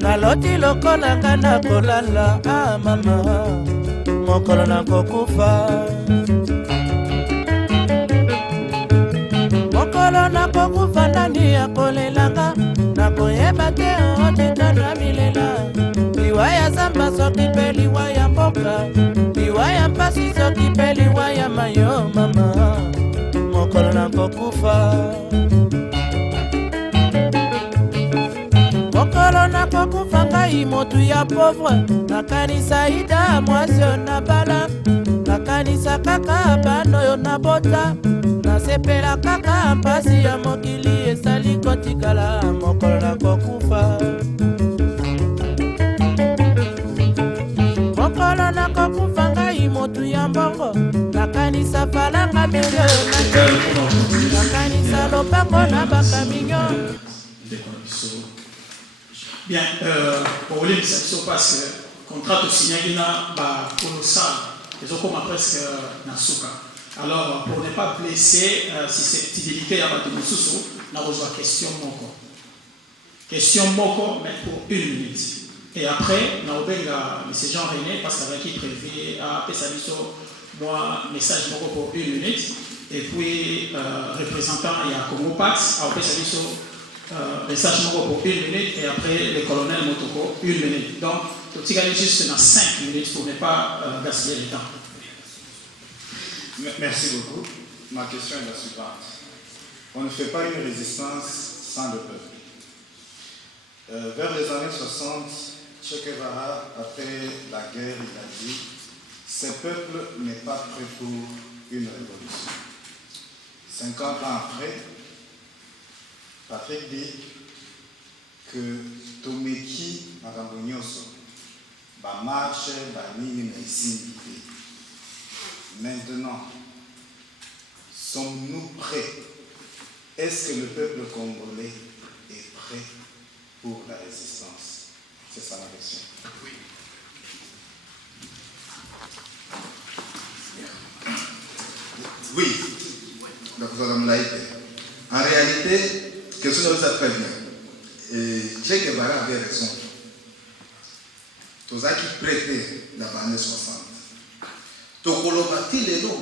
Naloti lokola ngana kolala mama mokolo na kokufa mokolo na kokufa nani ya kolelanga na koyeba te otita na milela liwa ya zamba soki pe liwa ya mboka liwa ya mpasi soki pe liwa ya mayo mama mokolo na kokufa mokolo na kokufa ngai motu ya pauvre nakanisa ida mwasi oyo na bala nakanisa kaka bana oyo na bota nasepela kaka mpasi ya mokili esali kotikala mokolo na kokufa mokolo na kokufa ngai motu ya mbongo nakanisa falanga mingi oyo nakanisa lopango na bakaminyo. Bien, pour vous dire que ça passe, le contrat de signaler là, colossal, ils ont comme presque Nasuka. Alors, pour ne pas blesser, si c'est délicat, il y a pas de sous, on a reçu question moko. Question moko, mais pour 1 minute. Et après, on a ouvert M. Jean René, parce qu'avec qui prévu à Pessabiso, moi, message moko pour 1 minute. Et puis, représentant, il y a Congo Pax, à Pessabiso. Message pour 1 minute et après le colonel Motoko 1 minute. Donc, tout est juste dans 5 minutes pour ne pas gaspiller le temps. Merci beaucoup. Ma question est la suivante. On ne fait pas une résistance sans le peuple. Vers les années 60, Che Guevara, après la guerre, il a dit « Ce peuple n'est pas prêt pour une révolution ». 50 ans après, Patrick dit que Tomeki Marambonyoso, va marcher, va nini ici. Maintenant, sommes-nous prêts? Est-ce que le peuple congolais est prêt pour la résistance? C'est ça ma question. Oui. En réalité, question de ça très bien. Che Guevara avait raison. Tous ceux qui prêtaient dans les années 60. Tokolobati lelo,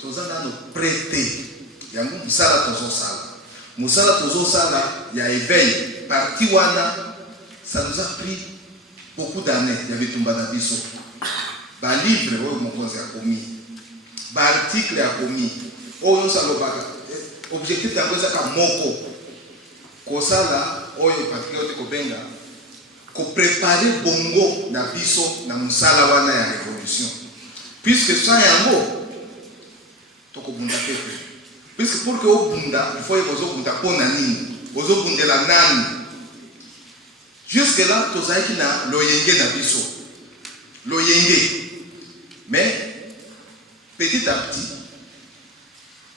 tous ceux qui prêtaient. Il y a Moussala Tozo Sala. Moussala Tozo Sala, il y a éveil. Parti Wana, ça nous a pris beaucoup d'années. Il y avait Tumbana Bisso. Ba livre, mon conseil a commis. Ba article a commis. Oyo Salobaka. Objectif d'un peu ça comme Moko. Kosala, oyo patriote kobenga, ko préparer bongo na biso na musala wana ya révolution. Puisque ça yango, toko bunda pepe. Puisque pour que o bunda, il faut y bozo bunda pona nini, bozo bundela nani. Jusque là, tozai ki na loyenge na biso. Loyenge. Mais petit à petit,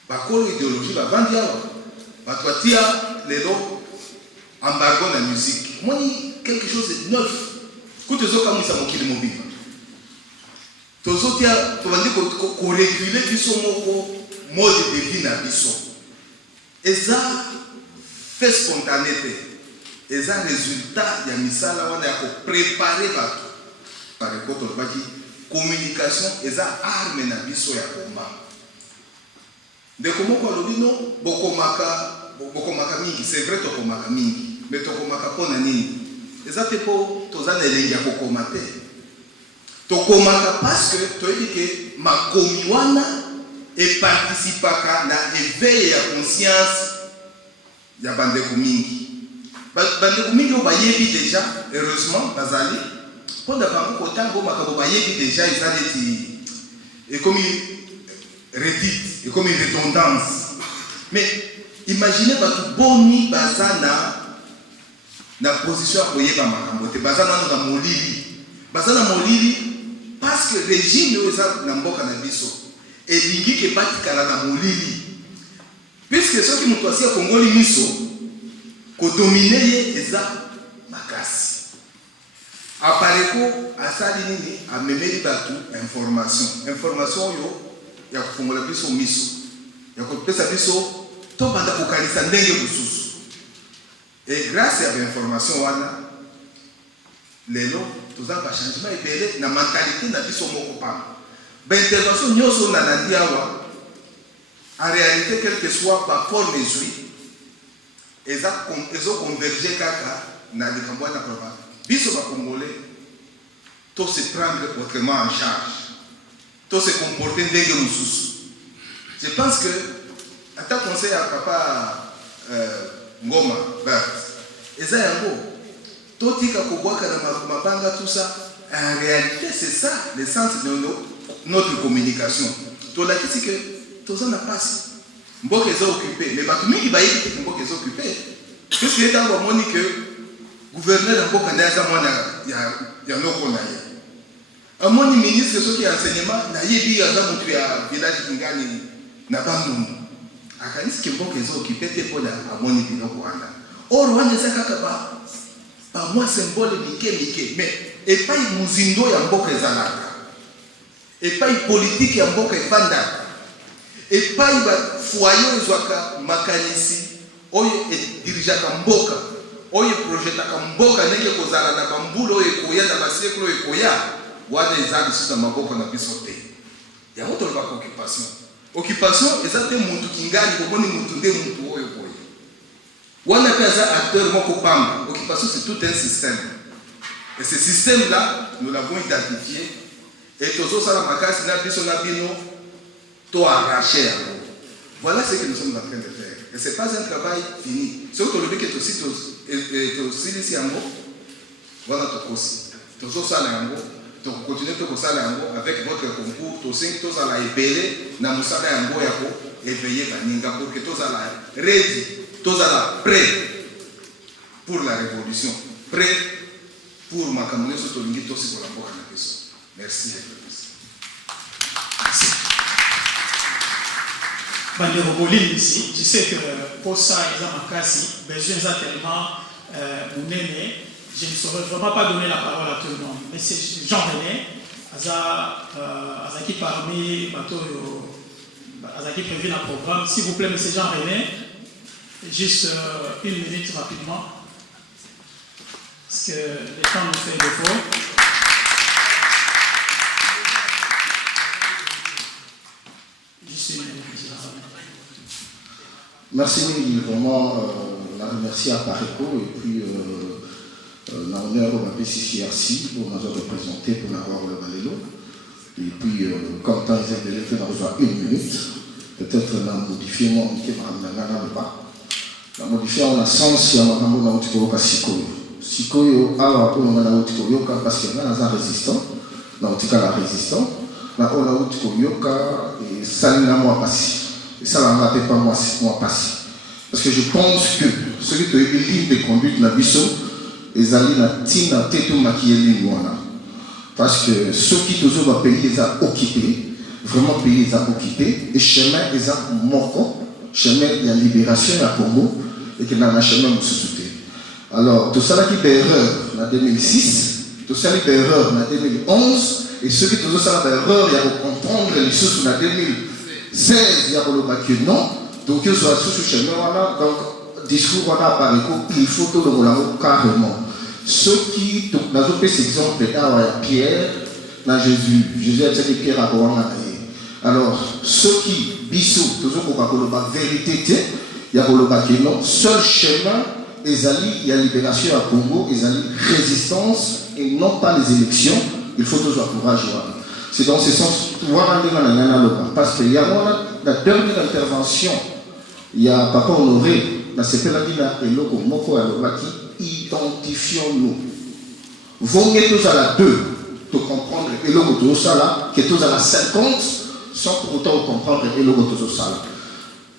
bakolo idéologie ba vandi awa. Batwatia lelo embargo la musique. Moi, quelque chose de neuf. Quand tu as comme ça, mon kilo mobile. Tu as réguler le mode de vie na biso. Et ça fait spontanéité. Et ça résultat, il y a misala on a préparé par le côté communication. Et ça arme na biso ya combat. De comment on le dit non, bokomaka mingi, c'est vrai tokomaka mingi, mais tokomaka pona nini. Ezate po tozana elengi ya kokoma te. Tokomaka parce que toyebi ke makomi wana e participaka na éveil ya conscience ya bandeko mingi. Bandeko mingi o bayebi déjà, heureusement bazali. Ponda bango kotango makabo bayebi déjà ezali et comme redite, et comme une redondance. Mais imaginez que boni bazana na position à koyeba makambo te bazana na molili. Bazana molili parce que régime oza na mboka na biso et lingi ke batikala na molili. Puisque ceux qui mutoisia kongoli miso kodomine eza makasi. Apareko asali nini amemeli batu information yo ya kufungola biso miso ya kopesa biso to banda kokanisa ndenge bususu. Et grâce à l'information wana lelo toza ba changement ebele na mentalité na biso moko pamba. Ba intervention nyoso na nandi awa en réalité quelle que soit ba forme ezui ezo converger kaka na likambo na province. Biso ba congolais to se prendre autrement en charge. To se comporter ndenge mususu. Je pense que à ta conseil à papa Ngoma Bert eza yango totika kobwaka na mabanga tout ça. En réalité c'est ça l'essence de notre communication. To la kisi que toza na passe mboka eza occupé mais batu mingi bayebi que mboka eza occupé parce que étant moni que gouverneur de mboka na za mwana ya noko na ye amoni ministre soki enseignement na yebi ya za mutu ya village kingani na bandundu akanisi ke mboka eza occupé te pona amoni biloko wana or wana eza kaka ba moi symbole mike mais epai muzindo ya mboka ezalaka epai politique ya mboka efandaka epai ba foyer ezwaka makanisi oyo edirijaka mboka oyo projetaka mboka ndenge kozala na bambulo oyo ekoya na basieklo oyo ekoya wana eza lisusu na maboko na biso te yango tolobaka occupation eza te mutu kingani komoni mutu nde mutu oyo boye wana pe aza acteur moko pamba. Occupation c'est tout un système et ce système là nous l'avons identifié et tozosala makasi na biso na bino to arracher. Voilà ce que nous sommes en train de faire et c'est pas un travail fini. Ce que le que aussi ici en gros voilà tout aussi tozosala yango to continuer to kosala yango avec votre concours to sing to sala ebele na musala yango yako éveiller baninga pour que to sala ready to sala prêt pour la révolution, prêt pour ma communauté to lingi to si collaborer na biso. Merci. Ici, je sais que pour ça, ils ont makasi, besoin tellement je ne saurais vraiment pas donner la parole à tout le monde. Mais c'est Jean-René, Azaki parmi Azaki prévu dans le programme. S'il vous plaît, M. Jean-René, juste une minute rapidement, parce que le temps nous fait défaut. Merci Mingui, vraiment la remercier à Pareco et puis l'honneur au PCCRC pour nous avoir représenté pour l'avoir le Balélo. Et puis, comme tant les élèves ont besoin une minute, peut-être la modifier, moi, la modifier en la sens, il y a un petit Sikoyo. Sikoyo, alors, on a un petit parce qu'il y a un résistant, on a la résistant, on a un petit et ça n'a pas passé. Et ça n'a pas moi passé. Parce que je pense que celui qui a eu une ligne de conduite, la biso, ils allaient la tina tête maquiller wana. Parce que ceux qui toujours va payer les a occupés, vraiment payer les a occupés, et chemin les a moko, chemin il y a libération à Congo, et qu'il y a un chemin où se souter. Alors, tout ça là qui est erreur en 2006, tout ça qui est erreur en 2011, et ceux qui toujours ça erreur, il y a à comprendre les choses en 2016, il y a que non, donc il y a sous chemin voilà, donc discours voilà par il faut tout le carrément. Ceux qui, dans un exemple, il y a Pierre, dans Jésus a dit Pierre à Coran. Alors, ceux qui, bisous, toujours pour la vérité, il y a le non, seul chemin, il y a libération à Congo, il y a résistance et non pas les élections, il faut toujours courage. C'est dans ce sens, parce qu'il y a la dernière intervention, il y a Papa Honoré, dans ce pays-là, et l'autre, Moko Alobaki. Identifions-nous. Vous mettez tous à la 2 pour comprendre et le goût ça là, que tous à la 50 sans pour autant comprendre et le goût ça là.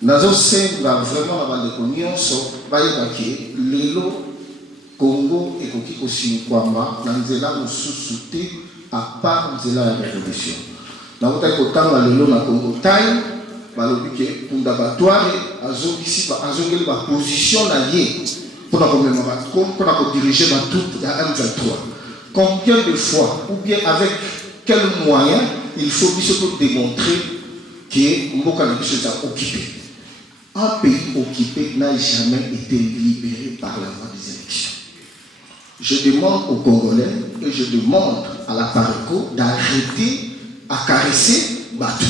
Nous avons vraiment la bande de cognon sur Baïbaki, Lelo, Congo et Kokiko Sinkwama, Nanzela ou sous-souté à part de la révolution. Nous avons dit que dans le Congo, Taï, Balobike, Pundabatoire, Azongisi, Azongeli, position alliée. pour diriger dans tout à M23. Combien de fois, ou bien avec quels moyens, il faut surtout démontrer que Mboka Nabiso est occupé. Un pays occupé n'a jamais été libéré par la voie des élections. Je demande aux Congolais et je demande à la PARECO d'arrêter à caresser Batou.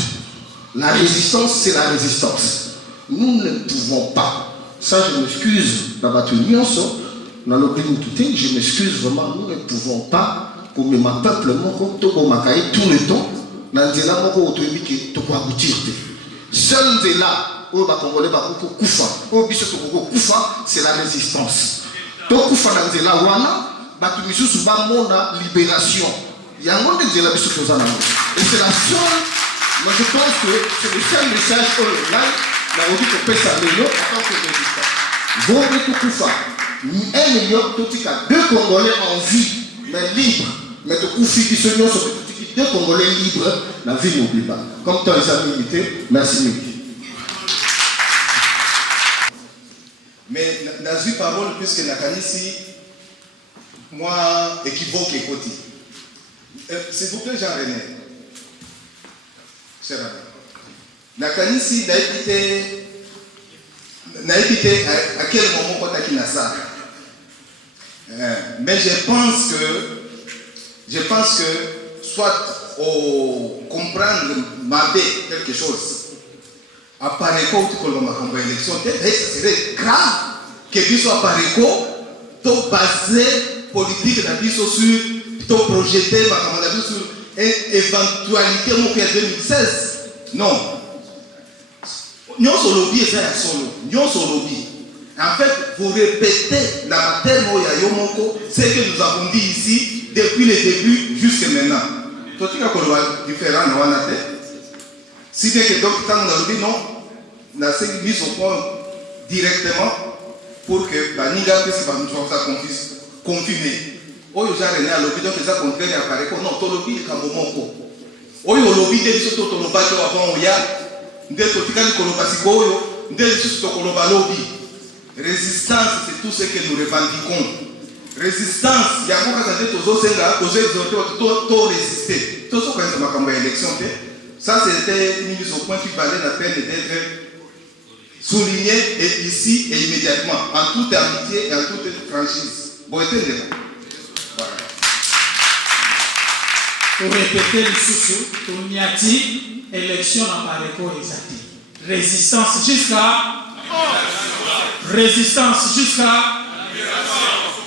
La résistance, c'est la résistance. Nous ne pouvons pas. Ça, je m'excuse d'abattre Nyonso, dans le pays tout, je m'excuse vraiment, nous ne pouvons pas, comme ma peuple, tout le temps, dans des là, seul de là, c'est la résistance. Donc, libération. Il y a un monde de la et c'est la seule, moi je pense que c'est le seul message que la Audi peut faire ça, en tant que résistant. Vous tout Koufa, 1 million, deux Congolais en vie, mais libres. Mais tout Koufi qui se nomme sur deux Congolais libres, la vie n'oublie pas. Comme temps les amis invités, merci Miki. Mais dans une parole, puisque Nakanisi, moi, équivoque et côté. S'il vous plaît, Jean-René. Cher ami. Nakanisi n'a évité à quel moment on a quitté ça. Mais je pense que soit au comprendre Mabé quelque chose, à Pareco ou tout le monde a élection, ça serait grave que puis soit Pareco, tout basé politique la sur tout projeté sur une éventualité en 2016. Non. Nous sommes lobby et ça est solo. Nous sommes lobby. En fait, vous répétez la matière ce que nous avons dit ici depuis le début jusqu'à maintenant. Tout ce qui est différent, si bien que donc, quand on a dit non, on a mis au point directement pour que la Niga puisse confirmer. Oyo Jean-René a lobby donc les a contraire à Pareco. Non, ton lobby est comme mon Oyo lobby de ce que ton lobby avant Oya, de Totikani Kolobasiko Oyo, de ce que ton lobby. Résistance, c'est tout ce que nous revendiquons. Résistance, il y a beaucoup de choses qui ont résister. Tout ce qu'on a comme élection, ça c'était une mise au point qui valait la peine d'être souligné ici et immédiatement, en toute amitié et en toute franchise. Bon, pour répéter le sous-sous, pour Niati, élection à Pareco exacte. Résistance jusqu'à. Résistance jusqu'à.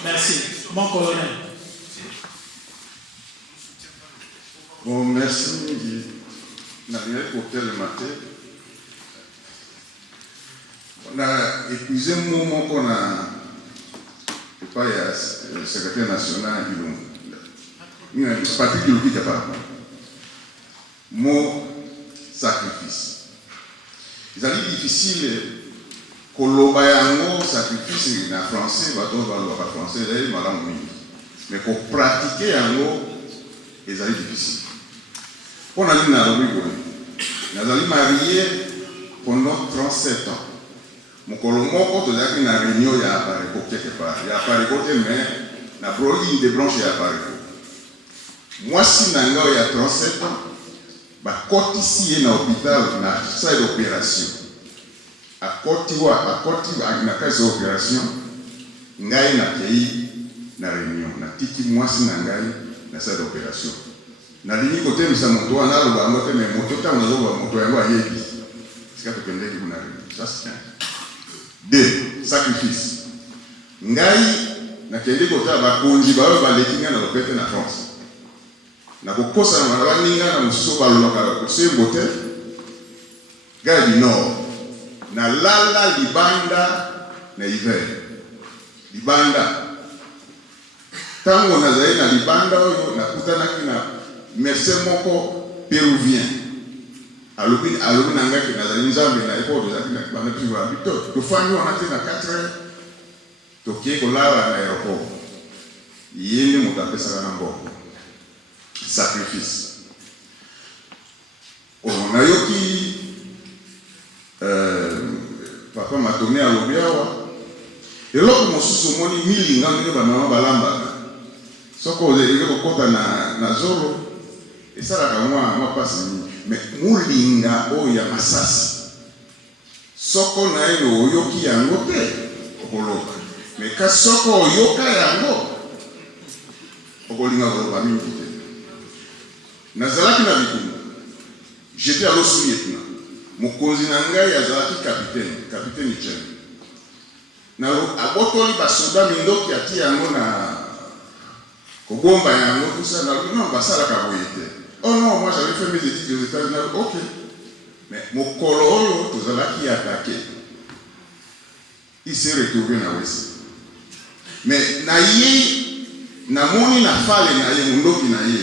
Merci. Mon colonel. Bon, merci. On a rien pour le matin. On a épuisé le moment qu'on a. Il y a le secrétaire national qui l'ont. Il y a un parti qui l'oublie pas. Mot sacrifice. Il est difficile. Kolobayango sacrifice en français, va français, mais pour pratiquer yango, c'est difficile. On a dit nous avons marié pendant 37 ans. Mon colombo, quand on a dit na réunion, il y a apparu quelque part. Il y a apparu mais na broli de blanche il y a apparu. Moi si nanga il y a 37 ans, bah quand ici na hôpital na salle d'opération. À côté avec la case d'opération, ngai na pays na réunion, na tiki moi si ngai na salle d'opération. Na ligne côté de sa moto, on a le bangote mais moto ta on a le moto yango ayebi. C'est que pendant que vous n'arrivez. Ça c'est deux sacrifice. Ngai na kende côté ba konji ba lekinga na lopete na France. Na kokosa na ba ninga na mususu ba loka ko se moto. Gai du Nord. Na lala libanda na hiver libanda tango na zaye na libanda oyo na kutanaki na mercé moko péruvien alobi na ngaki na zali nzambe na eko de na bana piwa bito to fami on a fait na 4 heures to kieko lala na aéroport yende mutapesa na mboko sacrifice on a yoki papa m'a donné à l'Obiawa. eloko mosusu omoni milinga ndenge bamama balambaka soko ozeli kokota na zolo esalaka mwa pasi mingi mais mulinga oyo ya masasi soko na ye oyoki yango te okoloba mais kasi soko oyoka yango okolinga koloba mingi te. Nazalaki na bitumba j'étais alors sous-lieutenant mokonzi na ngai azalaki capitaine Chen na abotoli basoda mindoki ati yango na kobomba yango tout ça non basalaka boye te. Oh non, moi j'avais fait mes études aux États-Unis. Ok. Mais mon colo, tout ça qui attaqué, il s'est retrouvé dans l'Ouest. Mais naïe, na moni na fale naïe, mon doki naïe,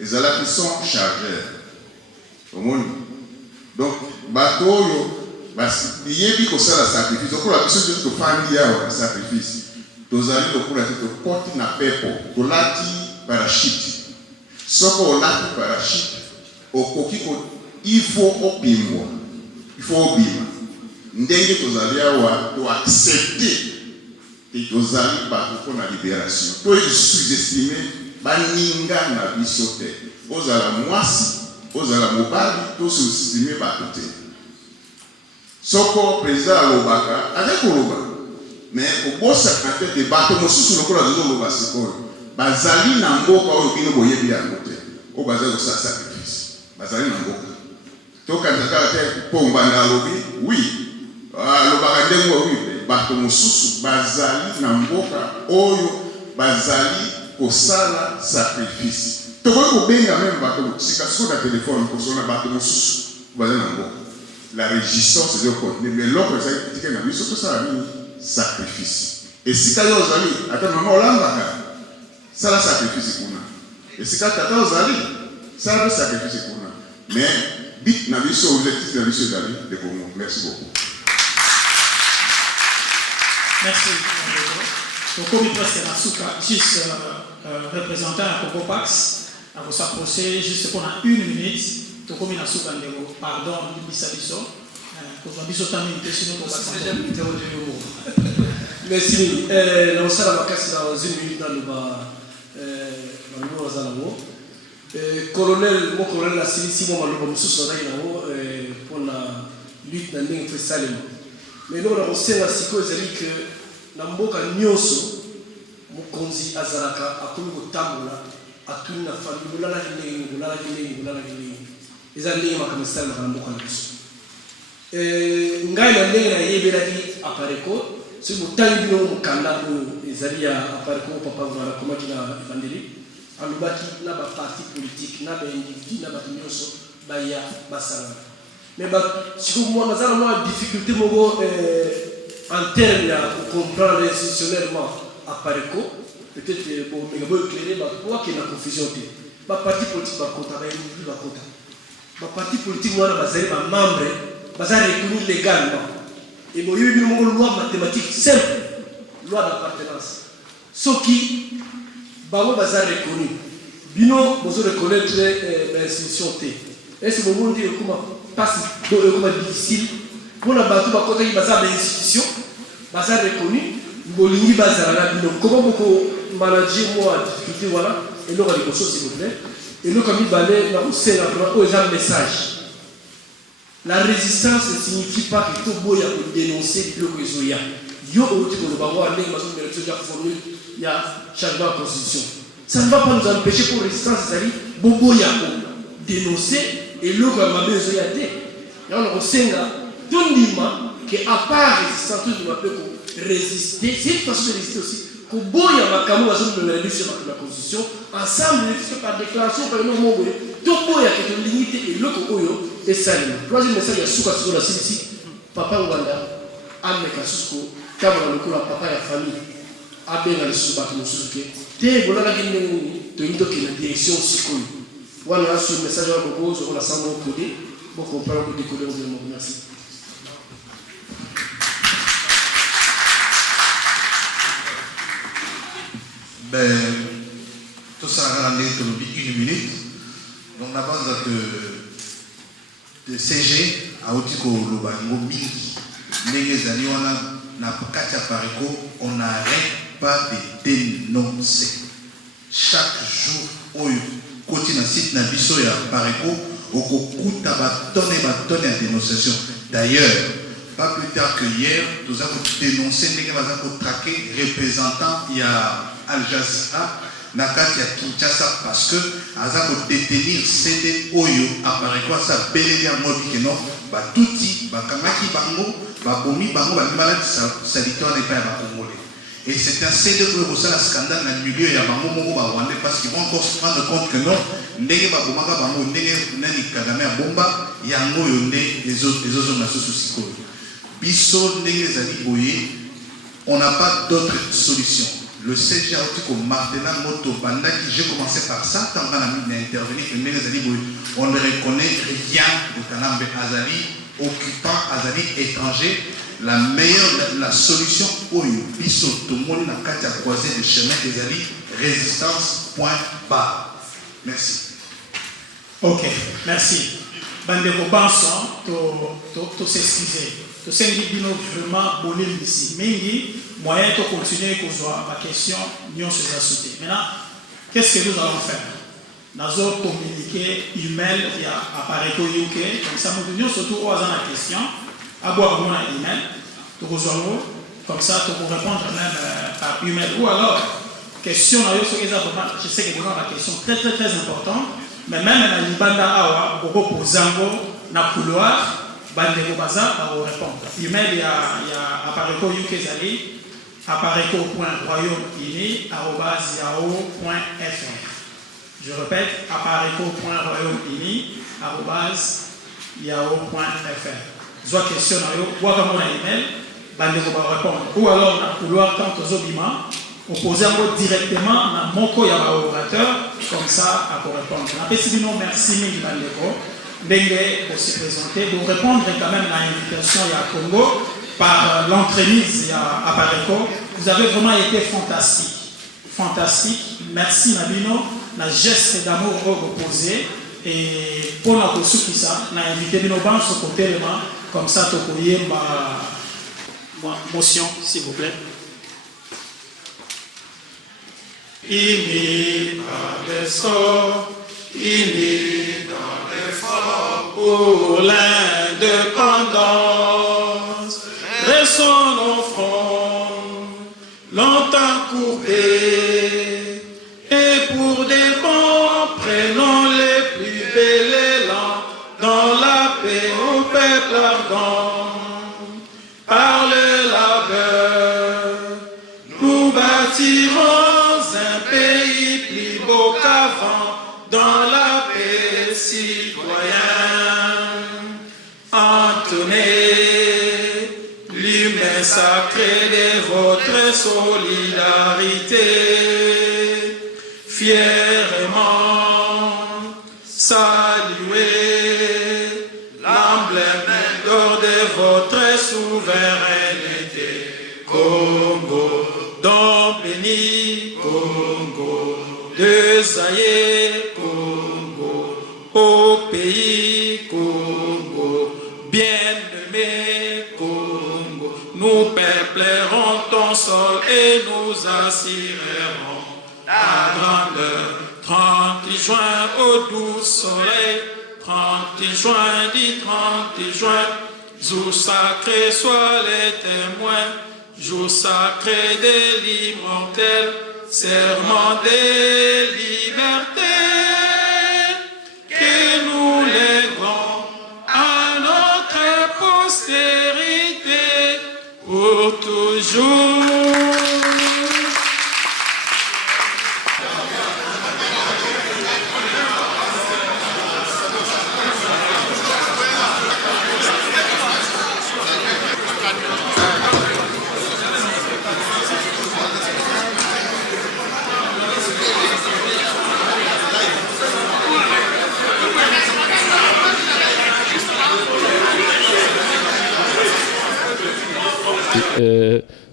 les ala qui sont chargeurs. Au monde. Donc, bateau, il y a des choses à sacrifice. Donc, la personne qui fait un sacrifice, tous allez pour la tête, porte na pepo, pour l'ati parachute. Soko olaki parachute okoki il faut opimwa il faut obima ndenge tozali awa to accepter et tozali bato mpona libération to sous-estimer baninga na biso te ozala mwasi ozala mobali to sous-estimer bato te soko président alobaka azali koloba mais obosaka te de bato mosusu lokola zozoloba sikoyo bazali na mboka oyo bino boyebi yango te o bazali kosala sacrifice bazali na mboka tokanzaka te pomba na alobi oui alobaka ndenge oyo bato mosusu bazali na mboka oyo bazali kosala sacrifice tokoki kobenga meme bato sika siko na telefone kosala bato mosusu bazali na mboka la régissance ezokonte mais loko ezali kritike na biso tosala nini sacrifice esika yo ozali ata mama olambaka sala sacrifice kuna esika tata ozali sala sacrifice kuna mais bit na biso objectif na biso ezali de Congo. Merci beaucoup. Merci. Donc comme il passe à Souka, juste représentant à Congo Pax, à vous s'approcher juste pendant 1 minute. Donc comme il a Souka Ndego, pardon, Bisabiso, pour vous biso tamine sinon pour pas. Merci. Nous sommes à Makasi dans 1 minute dans le bas. Colonel, mon colonel a signé Simon Maloba Moussou pour la lutte dans le Salem. Mais nous avons aussi la psychologie que Namboka Nyoso, Mokonzi Azaraka, a connu au Tambola, a tout la famille, Boulala Guinée, Boulala Guinée, Boulala Guinée. Les années Makamistan, Namboka Nyoso. Ngai na ndenge na yebelaki apareko so motangi bino mokanda oyo ezali ya apareko papa voilà comment tu l'as évangélique alobaki na ba parti politique na ba individu na ba nyonso baya basala mais ba siko moi bazala moi difficulté moko en termes de comprendre institutionnellement apareko peut-être bon mais bon éclairer ba quoi que la confusion te ba parti politique ba compta ba individu ba compta ba parti politique moi bazali ba membre bazar reconnu légalement et bon il y a une loi mathématique simple loi d'appartenance ce qui babo bazar reconnu bino vous reconnaître l'institution T et c'est bon dire comment passe comment difficile pour la bateau ba côté bazar l'institution bazar reconnu bolingi bazar la bino comment beaucoup manager moi difficulté voilà et là les choses s'il vous plaît et là comme il balait là où c'est la un message. La résistance ne signifie pas que tout le monde a dénoncé le Kézoya. Yo oti ko ba wa ndenge maso mbele tsoja formule ya changement de constitution. Ça ne va pas nous empêcher pour résistance zali bobo ya ko dénoncer et le ko mabe zo ya te. Ya on senga tondima que à part résistance tout doit peut résister, c'est une façon de résister aussi. Ko boya makamu maso mbele sur la constitution ensemble les par déclaration par no mo tout boya que to limite et le ko oyo et salut. Troisième message ya suka sur la city papa Nganda ameka susko kama lokula papa ya famille abenga le suba to susuke te bolala kinene to ndo ke na direction sikoyo wana sur message wa bobozo on a sans mot codé pour comprendre le décoder de mon merci. Ben tout ça a rendu que nous 1 minute donc on a besoin de CG à Otiko Lobango Mingi ndenge zali wana na 4 Katia Pareko, on n'arrête pas de dénoncer. Chaque jour, au côté d'un site Nabiso et à Pareko, au coût à tonne de dénonciation. D'ailleurs, pas plus tard que hier, nous avons dénoncé, nous avons traqué représentant, il y a Al Jazeera, Nakati à Kinshasa, parce que nous avons détenir CD Oyo, apparaît quoi ça, belé à modi que non, bah touti, bah kamaki bango, bah bomi bango, bah malade sanitaire n'est pas à Congolais. Et c'est un CD pour le scandale dans le milieu, il y a bango mogo bah rwandais, parce qu'ils vont encore se rendre compte que non, ndenge ba bomaka bango, ndenge nani Kagame à bomba, yango yonde les autres nations sous Sikoyo. Biso ndenge zali boye, on n'a pas d'autre solution. Le CG a dit que Martina Moto Banda, j'ai commencé par ça, tant qu'on a intervenu, on ne reconnaît rien de Kanambe Azali, occupant Azali étranger. La meilleure, la solution, Biso, tout le monde n'a qu'à croiser le chemin des alliés, résistance, point barre. Merci. Ok, merci. Bandeko Banson, to s'excuser. To s'inquiéter vraiment bonne ici. Mais moyen de continuer qu'on soit la question, nous sommes sauter. Maintenant, qu'est-ce que nous allons faire? Nous allons communiquer email via appareil UK. Comme ça, nous surtout aux la question. À boire mon email, comme ça, tu peux répondre même par email. Ou alors, question, je sais que la question très très très importante. Mais même dans les banda awa, beaucoup posant na couloir. Bandeko Baza va vous répondre. Email, il y a appareil UK Zali, appareil.royaume-uni@yahoo.fr. Je répète, appareil.royaume-uni@yahoo.fr. Soit question à vous, ou à mon email, bandeko va répondre. Ou alors, dans le couloir, quand vous obima, opposez directement dans mon co-orateur, comme ça, à vous répondre. Merci, bandeko. D'engue pour se présenter, pour répondre quand même à l'invitation à Congo par l'entremise à Pareko. Vous avez vraiment été fantastique. Fantastique. Merci Nabino, la geste d'amour reposé. Et pour la qui ça, on a invité Bino Ban sur côté de moi, comme ça, tu peux ma motion, s'il vous plaît. Pour l'indépendance, restons nos fronts longtemps courbés, et pour des bons, prenons les plus belles élans dans la paix au peuple ardent. Par le labeur, nous bâtirons un pays plus beau qu'avant, dans la paix citoyenne. Entonez l'humain sacré de votre solidarité, fièrement saluez l'emblème d'or de votre souveraineté. Congo, don béni, Congo, de Zaïre, Congo, au pays Congo, bien-aimé Congo, nous peuplerons ton sol et nous assurerons la grandeur. 30 juin au doux soleil, 30 juin, dit 30 juin, jour sacré soit les témoins, jour sacré de l'immortel, serment de liberté, que nous léguons à notre postérité pour toujours.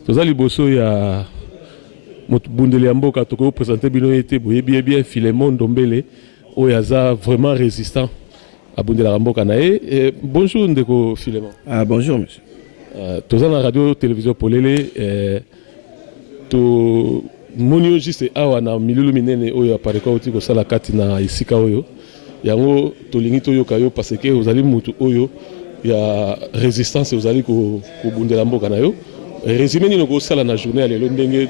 toza liboso ya bundeli ya mboka tokoki présenter bino ete boyebi bien Philémon Ndombele oyo aza vraiment résistant abundelaka mboka na ye. Bonjour ndeko Philémon. Bonjour monsieur. toza na radio télévision polele to moni juste awa na milulu minene oyo apareka oti kosala kati na esika oyo yango tolingi toyoka yo parce que ozali mutu oyo ya résistance ozali kobundela mboka na yo résumé nino kosala na journée ya lelo ndenge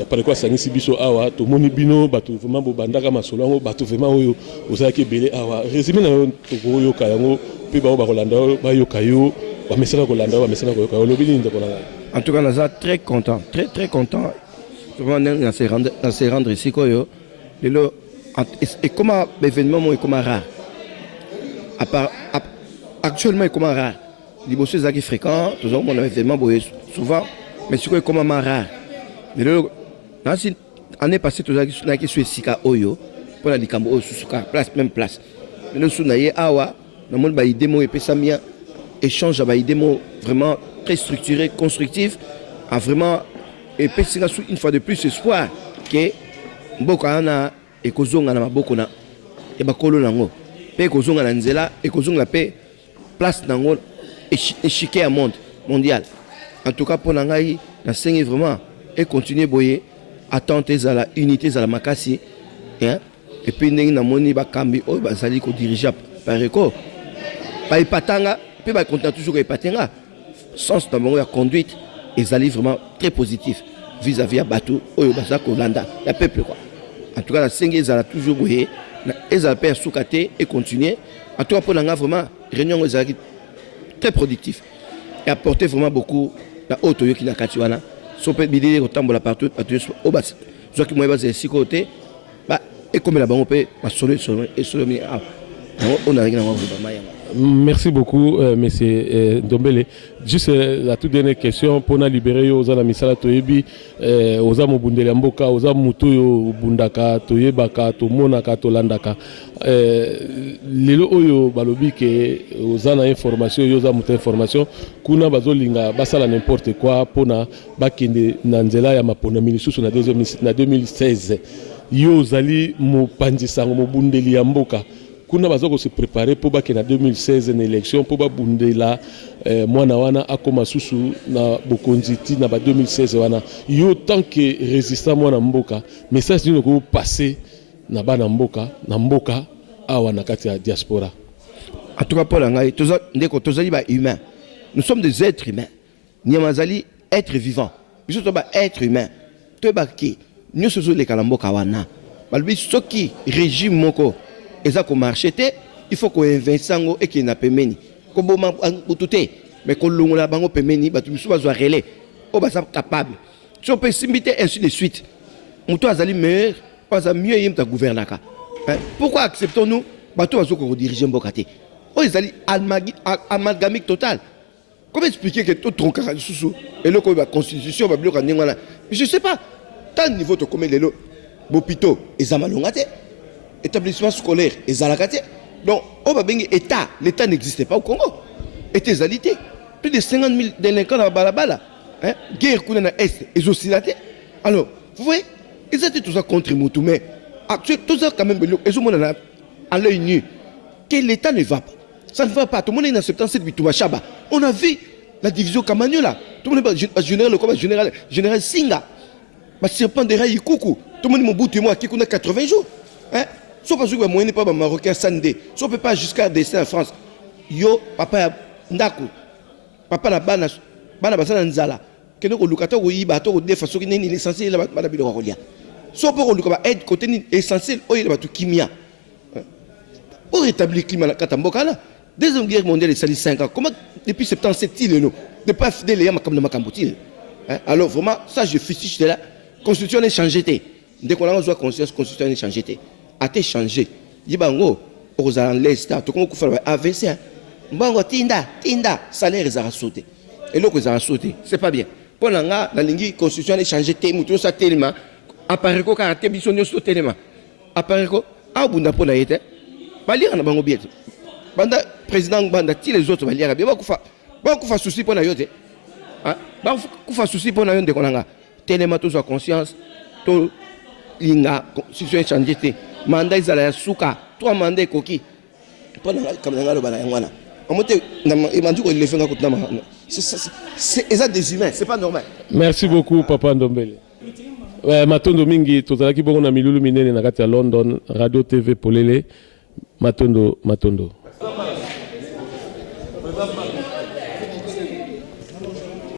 apareka asangisi biso awa tomoni bino bato vraiment bobandaka masolo yango bato vraiment oyo ozalaki ebele awa résumé na yo tokoyoka yango mpe bango bakolanda yo bayoka yo bamesana kolanda yo bamesana koyoka yo lobi nini ndeko na ngai. En tout cas, nous sommes très contents, très contents. Vraiment, on se rendre ici. Et comment l'événement est comme rare. Actuellement, il est comme rare. Les bosses sont fréquents, tous les événements souvent, mais c'est comme rare. L'année passée, nous avons fait Sika Oyo pour la Likambo place, même place. Nous avons fait Awa, nous avons fait des démos et Pessamia, échange avec des démos vraiment très structuré, constructif, a vraiment et une fois de plus espoir que Mbokana et Kozonga na Mabokona et Bakolo Nango, pe Kozonga na Nzela et Kozonga pe place Nango échiquier à monde mondial. En tout cas pour Nangaï, la scène vraiment et continuer boyer, attendre à la unité à la Makasi, et puis na moni ba kambi o ba sali ko diriger par éco. Ba ipatanga, pe ba content toujours ipatanga. Sens de la conduite est vraiment très positif vis-à-vis de Batou, Holanda, le peuple. En tout cas, la Sengue est toujours bouillée, elle a perdu sous-caté et continuer. En tout cas, pour l'anga, vraiment, réunion est très productif et apporté vraiment beaucoup la haute qui n'a qu'à tuer. Si on peut bider autant de la partout, au bas, ce qui m'a basé six côtés, et comme la banque, on peut solutionner et solutionner. On a rien à voir. Merci beaucoup, monsieur Ndombele. Juste la toute dernière question pour nous libérer aux ana misala toyebi aux amu bundele mboka aux amu mutu bundaka toyebaka tomonaka tolandaka lelo oyo balobi ke aux ana information aux amu information kuna bazolinga basala n'importe quoi pona bakende na nzela ya mapona milisusu na 2016 yo zali mopanzisango mobundeli ya mboka kuna bazoko se préparer pour bakena 2016 na élection pour babundela mwana wana akoma susu na bokonziti na ba 2016 wana yo tant que résistant mwana mboka message dino ko passer na bana mboka na mboka awa na kati ya diaspora. En tout cas pour ngai toza ndeko tozali ba humain, nous sommes des êtres humains, nyamazali être vivant biso to ba être humain to ba ki nyo sozo le kalamboka wana balbi soki régime moko et comme marché, il faut qu'on investissango et qu'il n'a pas meni. Comme on tout mais qu'on l'on bango pemeni, bah tu sois relais, oh bah ça capable. Si on peut s'imiter ainsi de suite, on doit aller meilleur, pas à mieux y ta gouvernaka. Pourquoi acceptons-nous, bah tu vas qu'on dirige un bocate. Oh ils allaient amalgamique total. Comment expliquer que tout tronc sous et le la constitution va bloquer mais je sais pas. Tant niveau de combien les lots, bopito et zamalongate. Établissement scolaire et zalakate. Donc, au Babenge État, l'État n'existait pas au Congo. Était zalité. Plus de 50 000 délinquants dans Balabala. Guerre qu'on a dans l'Est, ils oscillatés. Alors, vous voyez, ils étaient tous contre Moutou, mais actuellement, tout ça quand même, ils ont à l'œil nu que l'État ne va pas. Ça ne va pas. Tout le monde est dans 77 Bitouba Chaba. On a vu la division Kamagnola. Tout le monde est général, comme général Singa. Ma serpent de Raï Koukou. Tout le monde est mon bout de moi qui a 80 jours. Si parce que moi n'est pas marocain sandé, si on peut pas jusqu'à descendre en France, yo papa ndaku, papa la bana basana nzala, que nous lukata ou yiba to de façon qui n'est l'essentiel la bana bilo rolia. Si on peut lukaba aide côté essentiel o il va tout kimia. Pour rétablir le climat katamboka là, deuxième guerre mondiale est sali 5 ans. Comment depuis 77 il est de pas fidèle ya makam na makambuti. Alors vraiment ça je fiche de la constitution est changée. Dès qu'on a besoin conscience constitution est changée. A été changé. Dibango, aux l'Est, tout comme on fait AVC. Bango, tinda, salaire, ils ont sauté. Et l'autre, ils ont sauté. C'est pas bien. Pour la ligne constitution est changée, mouton ça tellement. Apparaît qu'au caractère bisonnier sur tellement. Apparaît qu'au bout d'un peu d'ailleurs. Balir en bango bien. Banda, président, banda, les autres, balir à bien. Beaucoup de soucis pour la yote. Beaucoup de soucis pour la yote de Konanga. Tellement tous en conscience. Tout l'inga, constitution est changée. Mandat izala ya suka 3 mandats koki pona kamanga lo bana yangwana C'est des humains, c'est pas normal. Merci beaucoup, Papa Ndombele. Matondo mingi tozalaki bongo na milulu minene na kati ya London, Radio TV Polele. Matondo.